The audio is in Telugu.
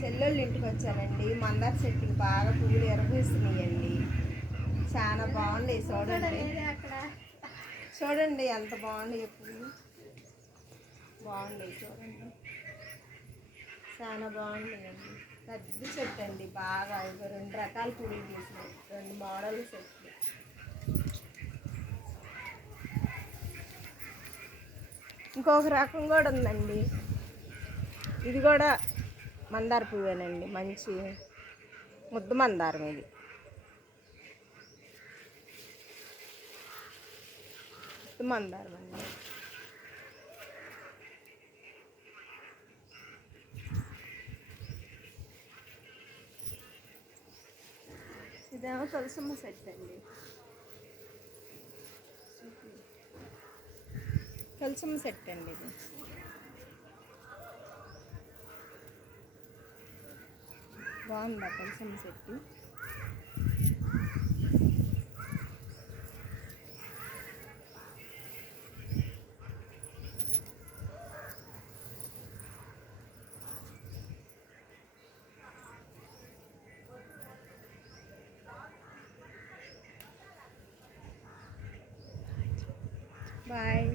చెల్లెళ్ళు ఇంటికి వచ్చానండి. మందార చెట్టుకి బాగా పువ్వులు ఎరగూస్తున్నాయండి. చాలా బాగుంది. చూడండి చూడండి ఎంత బాగున్నాయి పువ్వులు. బాగున్నాయి చూడండి, చాలా బాగున్నాయండి. పెద్ద చెట్టు అండి. బాగా ఇవి 2 రకాల పువ్వులు తీసినాయి, 2 మోడల్ చెట్లు. ఇంకొక రకం కూడా ఉందండి. ఇది కూడా మందార పువ్వేనండి. మంచి ముద్ద మందారం. ఇది ముద్ద మందారం అండి. ఇదేమో తులసమ్మ చెట్టు అండి. తులసమ్మ చెట్టు అండి. ఇది బాగుందా తులసమ్మ చెట్టు? బాయ్.